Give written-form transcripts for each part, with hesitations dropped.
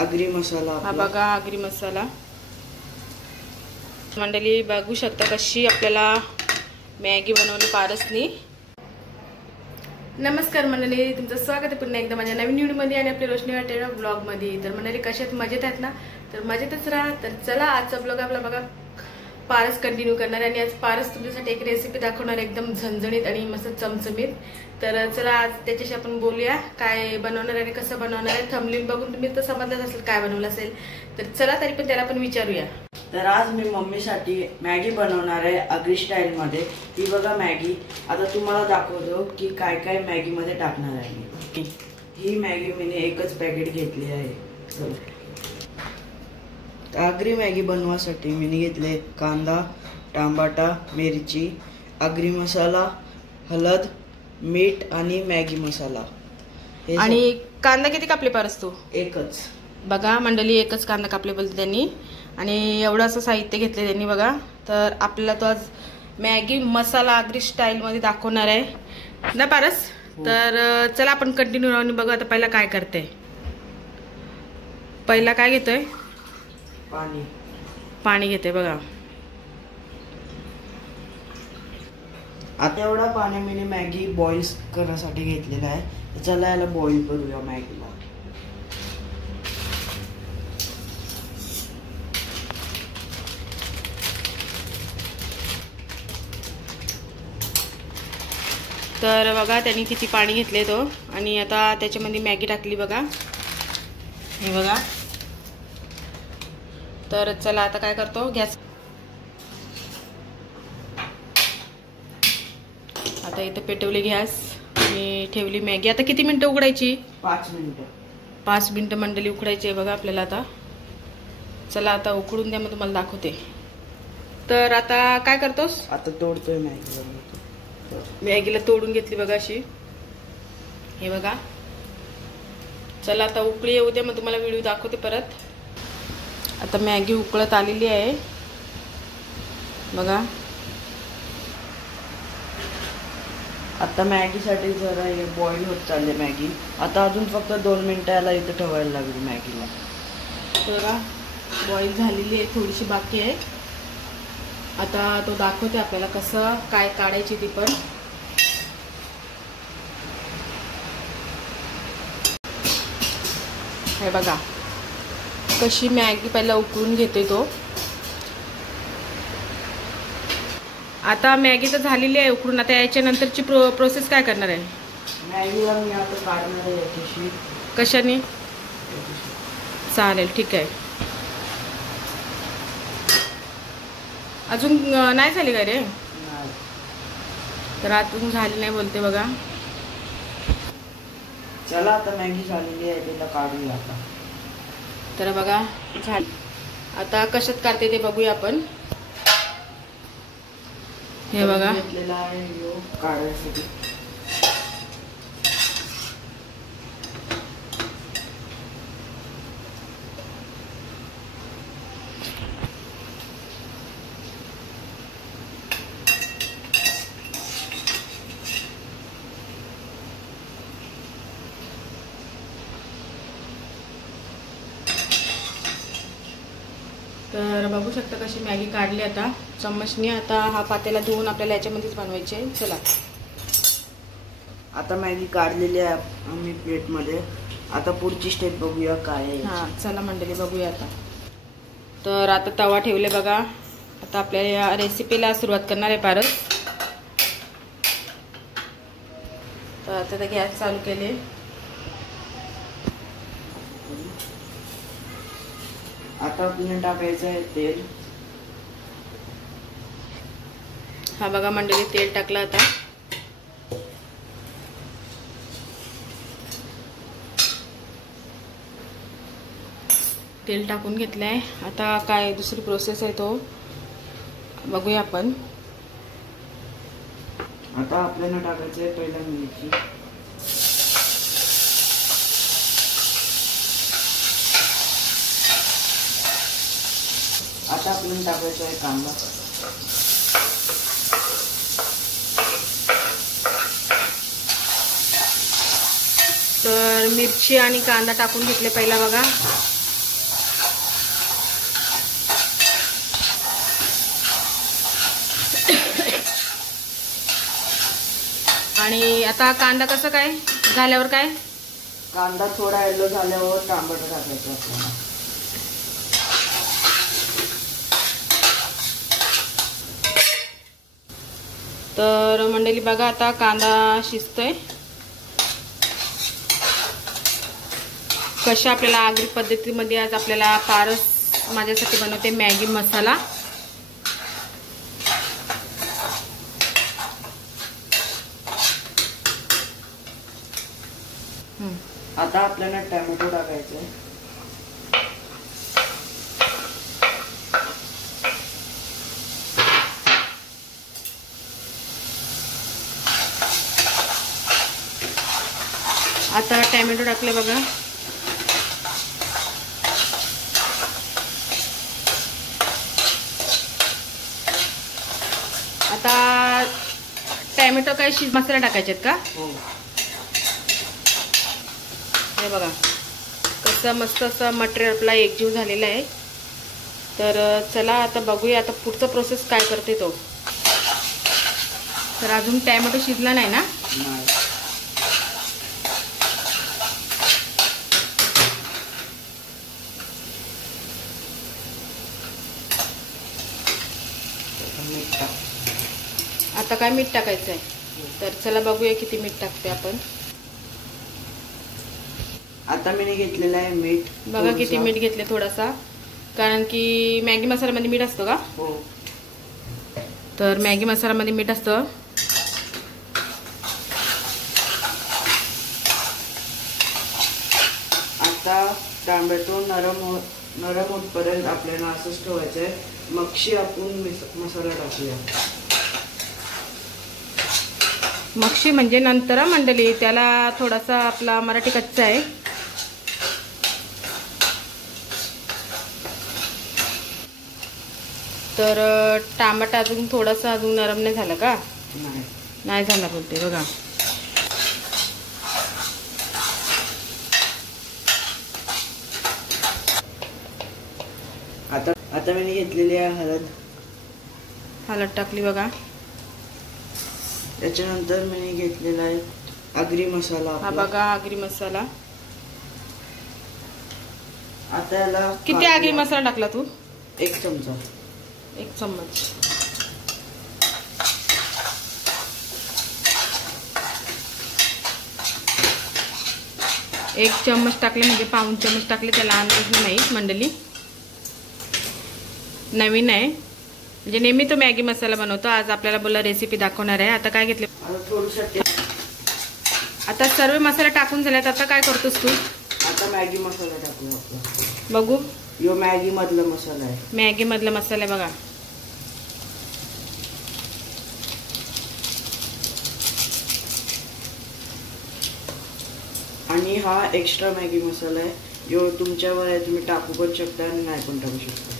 आगरी मसाला. हा बघा आगरी मसाला. मंडळी बघू शकता कशी आपल्याला मॅगी बनवली पारसनी. नमस्कार मंडळी, तुमचं स्वागत आहे पुन्हा एकदा माझ्या नवीन व्हिडिओमध्ये आणि आपल्या रोशनी वाटेल ब्लॉगमध्ये. तर मंडळी कशात मजेत आहेत ना, तर मजेतच राहा. तर चला आजचा ब्लॉग आपला बघा पारस कंटिन्यू करणार आणि आज पारस तुमच्यासाठी एक रेसिपी दाखवणार एकदम झणझणीत आणि मस्त चमचमीत. तर चला आज त्याच्याशी आपण बोलूया काय बनवणार आणि कसं बनवणार आहे. थंबनेल बघून तुम्ही तर समजलंच असेल काय बनवलं असेल. तर चला तरी पण त्याला पण विचारूया. तर आज मी मम्मीसाठी मॅगी बनवणार आहे आगरी स्टाईल मध्ये. ही बघा मॅगी. आता तुम्हाला दाखवतो की काय काय मॅगी मध्ये टाकणार आहे मी. ही मॅगी मी एकच पॅकेट घेतली आहे. आगरी मॅगी बनवण्यासाठी मी घेतले कांदा, टमाटा, मिरची, आगरी मसाला, हळद, मीठ आणि मॅगी मसाला. आणि कांदा किती कापले पारस तू? एकच. बघा मंडळी एकच कांदा कापले बोलते त्यांनी आणि एवढं असं साहित्य घेतले त्यांनी बघा. तर आपल्याला तो आज मॅगी मसाला आगरी स्टाईल मध्ये दाखवणार आहे ना पारस. तर चला आपण कंटिन्यू राहून बघू. आता पहिला काय करते, पहिला काय घेतोय? पाणी घेते बघा. आता एवढा पाणी मी मॅगी बॉईल करण्यासाठी घेतलेला आहे. तर चला याला बॉईल करूया मॅगीला. तर बघा त्यांनी किती पाणी घेतले तो आणि आता त्याच्यामध्ये मॅगी टाकली बघा. हे बघा. तर चला आता काय करतो, गॅस आता इथं पेटवली गॅस आणि ठेवली मॅगी. आता किती मिनिटं उकडायची? 5 मिनिटं. 5 मिनिटं मंडळी उकडायची आहे बघा आपल्याला. आता चला आता उकडून द्या, मग तुम्हाला दाखवते. तर आता काय करतोस? आता तोडतोय मॅगी. मॅगीला तोडून घेतली बघा अशी. हे बघा. चला आता उकळी येऊ द्या, मग तुम्हाला व्हिडिओ दाखवते परत. आता मॅगी उकळत आलेली आहे बघा. आता मॅगीसाठी जरा हे बॉईल होत चालले मॅगी. आता अजून फक्त 2 मिनिटं याला इथं ठेवायला लागली मॅगीला. बघा बॉईल झालेली आहे, थोडीशी बाकी आहे. आता तो दाखवते आपल्याला कसं काय काढायची ती पण. हे बघा कशी मॅगी पहिला उकळून घेते तो. आता मॅगी तर झालेली आहे उकळून. आता याच्या नंतरची प्रोसेस काय करणार आहे? मॅगीला मी आता काढणार आहे याच्याशी. कशाने? चालेल ठीक आहे. अजून नाही झाली का रे? तर अजून झाली नाही बोलते बघा. चला आता मॅगी झालेली आहे, तिला काढूया आता. तर बघा झाली. आता कशात काढते ते बघूया आपण. हे बघा घेतलेला आहे काढायसाठी. तर बघू शकता कशी मॅगी काढली आता चम्मचने. आता हा पातेला धुवून आपल्याला याच्यामध्येच बनवायची आहे. चला आता मॅगी काढलेली आहे आम्ही प्लेटमध्ये. आता पुढची स्टेप बघूया काय आहे. हां चला मंडळी बघूया आता. तर आता तवा ठेवले बघा. आता आपल्याला या रेसिपीला सुरुवात करणार आहे पारस. तर आता गॅस चालू केले. आता आपल्याला टाकायचं आहे तेल. हा बघा मंडळी तेल टाकलं. आता तेल टाकून घेतलंय. आता काय दुसरी प्रोसेस आहे तो बघूया आपण. आता आपल्याला टाकायचं आहे पहिला मिरची. आता आपल्याला टाकायचा आहे कांदा. तर मिरची आणि कांदा टाकून घेतले पहिला बघा. आता कांदा कसं काय झाल्यावर काय कांदा थोडा येलो झाल्यावर टमाटर टाकायचं आपल्याला. तर मंडळी बघा आता कांदा शिजतोय. कशा आपल्याला आगरी पद्धतीमध्ये आज आपल्याला पारस माझ्यासाठी बनवते मॅगी मसाला. आता आपल्याला टोमॅटो टाकायचं. आता टोमॅटो टाकले बघा. आता टोमॅटो काय मसाला टाकायचे का? हो. हे बघा कसं मस्त असं मटेरियल आपला एकजीव झालेला आहे. तर चला आता बघूया आता पुढचा प्रोसेस काय करते तो. तर अजून टोमॅटो शिजला नाही ना? नाही. आता काय मीठ टाकायचं आहे. तर चला बघूया किती मीठ टाकते आपण. आता मी घेतलेलं आहे मीठ. बघा किती मीठ घेतले थोडासा, कारण की मॅगी मसाल्यामध्ये मीठ असतं का? हो. तर मॅगी मसाल्यामध्ये मीठ असतं. आता टोमॅटो नरम होतपर्यंत आपल्याला असंच ठेवायचं आहे. मगशी आपण मसाला टाकूया. मगशी म्हणजे नंतर मंडळी, त्याला थोडासा आपला मराठी कच्चा आहे. तर टमाटा अजून थोडासा अजून नरम नाही झाला का? नाही झाला बोलते बघा. आता मी घेतलेली आहे हळद टाकली बघा. त्याच्यानंतर मी घेतलेला आहे आगरी मसाला. हा बघा आगरी मसाला. आता याला किती आगरी मसाला टाकला तू? 1 चमचा. 1 चम्मच. एक चम्मच टाकले म्हणजे पाऊण चम्मच टाकले, त्याला अंदाज नाही मंडळी. नवीन आहे म्हणजे नेहमी तो मॅगी मसाला बनवतो. आज आपल्याला बोला रेसिपी दाखवणार आहे. आता काय घेतले? आता सर्व मसाले टाकून झाल्यात. आता काय करतोस तू? आता मॅगी मसाला टाकूया आपला. बघू. यो मॅगी मधला मसाला आहे. मॅगी मधला मसाला आहे बघा. आणि हा एक्स्ट्रा मॅगी मसाला आहे. यो तुमच्यावर आहे, तुम्ही टाकू पण शकता आणि नाही पण टाकू शकता.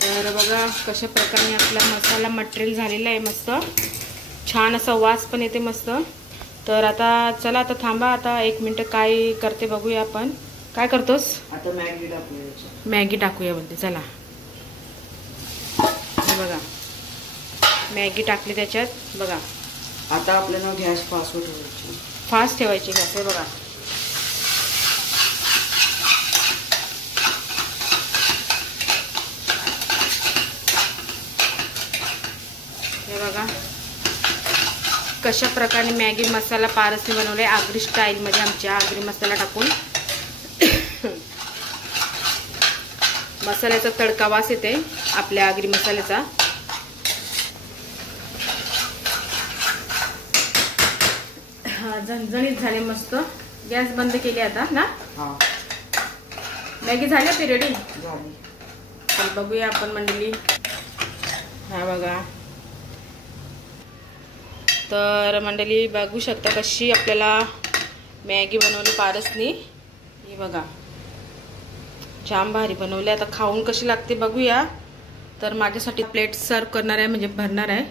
तर बघा कशा प्रकारे आपला मसाला मटेरियल झालेला आहे. मस्त छान असा वास पण येते मस्त. तर आता चला आता थांबा. आता 1 मिनिट काय करते बघूया आपण. काय करतोस? आता मॅगी टाकूया. मॅगी टाकूया बोलते. चला बघा मॅगी टाकली त्याच्यात बघा. आता आपल्याला गॅस फास्ट ठेवायची. फास्ट ठेवायची गॅस आहे बघा. हे बघा कशा प्रकारे मॅगी मसाला पारसने बनवले आगरी स्टाईल मध्ये. आमच्या आगरी मसाला टाकून मसाल्याचा तडका वास येते आपल्या आगरी मसाल्याचा. हा झणझणीत झाले मस्त. गॅस बंद केली आता ना? मॅगी झाली आपली रेडी झाली. तर बघूया आपण मंडळी. हा बघा. तर मंडळी बघू शकता कशी आपल्याला मॅगी बनवली पारसनी. ही बघा जाम भारी बनवली. आता खाऊन कशी लागते बघूया. तर माझ्यासाठी प्लेट सर्व करणार आहे म्हणजे भरणार आहे.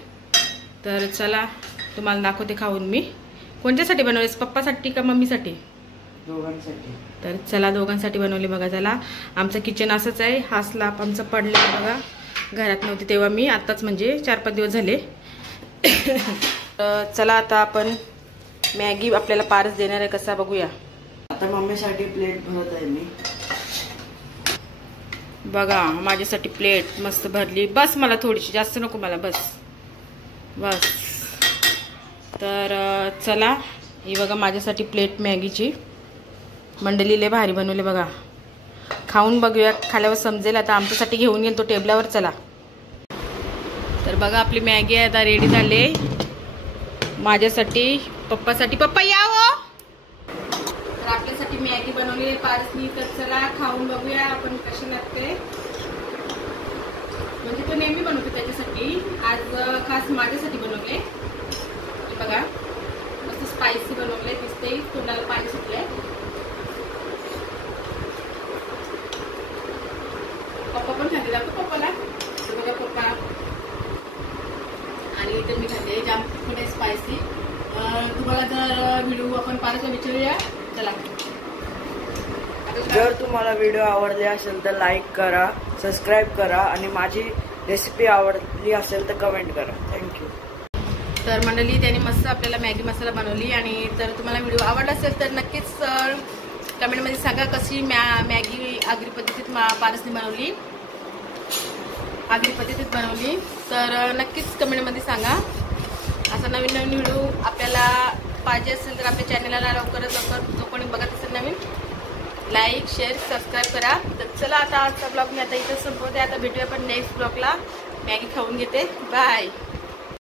तर चला तुम्हाला दाखवते खाऊन मी. कोणत्यासाठी बनवलेस, पप्पासाठी का मम्मीसाठी? दोघांसाठी. तर चला दोघांसाठी बनवले बघा. चला आमचं किचन असंच आहे. हा स्लॅब आमचं पडलेलं बघा. घरात नव्हते तेव्हा मी, आत्ताच म्हणजे 4-5 दिवस झाले. चला आता आपण मॅगी आपल्याला पारस देणार आहे कसा बघूया. आता मम्मीसाठी प्लेट भरत आहे मी. बघा माझ्यासाठी प्लेट मस्त भरली. बस मला थोडीशी, जास्त नको मला, बस बस. तर चला ही बघा माझ्यासाठी प्लेट मॅगीची. मंडळी लय भारी बनवले बघा. खाऊन बघूया, खाल्यावर समजेल. आता आमच्यासाठी घेऊन येईल तो टेबलावर. चला तर बघा आपली मॅगी आता रेडी झाले. माझ्यासाठी, पप्पासाठी. पप्पा या हो. तर आपल्यासाठी मॅगी बनवली आहे पारसनी. तर चला खाऊन बघूया आपण कशी लागते. म्हणजे तो नेहमी बनवतो त्याच्यासाठी, आज खास माझ्यासाठी बनवले. बघा मस्त स्पायसी बनवले, दिसते तोंडाला पाणी सुटलंय. पप्पा पण खाल्ले जातो पप्पाला. बघा पप्पा. आणि इथे मी खाल्ले जाम थोडे स्पायसी. तुम्हाला जर व्हिडिओ आपण पारसला विचारूया. चला जर तुम्हाला व्हिडिओ आवडले असेल तर लाईक करा, सबस्क्राईब करा आणि माझी रेसिपी आवडली असेल तर कमेंट करा. थँक्यू. तर मंडळी त्यांनी मस्त आपल्याला मॅगी मसाला बनवली. आणि जर तुम्हाला व्हिडिओ आवडला असेल तर नक्कीच कमेंटमध्ये सांगा कशी मॅगी आगरी पद्धतीत पारसने बनवली. आगरी पद्धतीत बनवली तर नक्कीच कमेंटमध्ये सांगा. असा नवीन नवीन व्हिडिओ आपल्याला पाहिजे असेल तर आपल्या चॅनलला लवकरात लवकर जो कोणी बघत असेल नवीन, लाईक शेअर सबस्क्राईब करा. तर चला आता आजचा ब्लॉग मी आता इथं संपवते. आता भेटूया आपण नेक्स्ट ब्लॉगला. मॅगी खाऊन घेते. बाय.